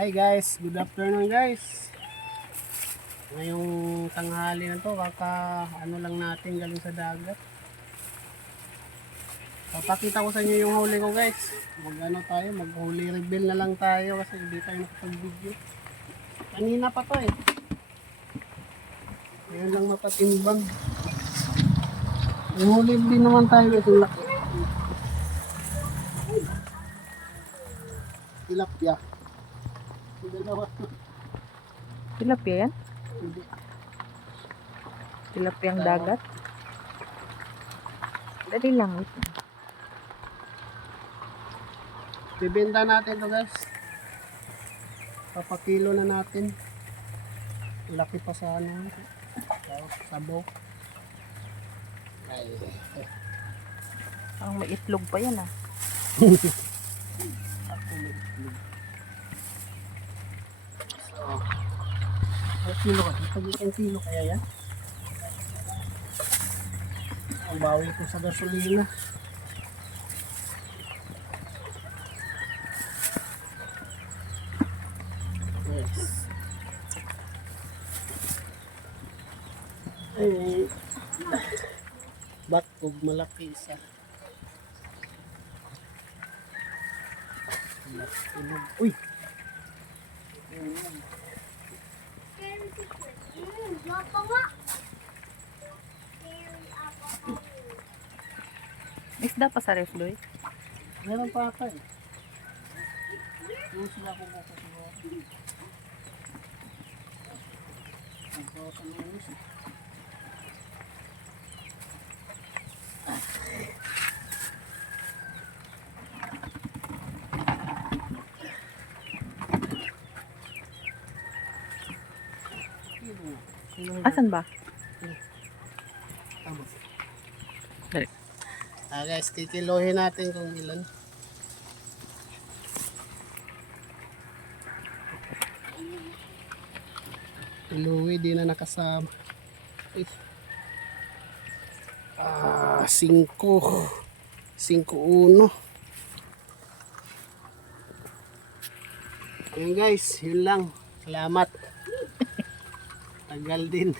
Hi guys, good afternoon guys. Ngayong tanghali na to, ano lang natin galing sa dagat. Papakita ko sa inyo yung huli ko guys. Mag-huli reveal na lang tayo kasi hindi tayo nakapag-video. Kanina pa to eh. Ngayon lang mapatimbang. Yung huli din naman tayo guys, yung laki. Tilapia. Tilapia yan? Hindi. Tilapia ang dagat? Dali lang. Wait lang. Bibenta natin to guys. Papakilo na natin. Laki pa sa ano. Sabaw. Ay. Parang may itlog pa yan ah. Kilo ka. Pag-ikan kilo kaya yan. Ang bawi ko sa gasolina. Yes. Ay. Batog malaki isa. Uy! Isda pa sa ref, Loy. Meron pa ata eh. Doon sila kumuha siguro. Ito kaminis eh. Asan ba? Tama. Dali. Guys, kikilohin natin kung ilan. Iluwi, di na nakasama. Ay. 5. 5-1. Ayan guys, yun lang. Salamat. Tagal din.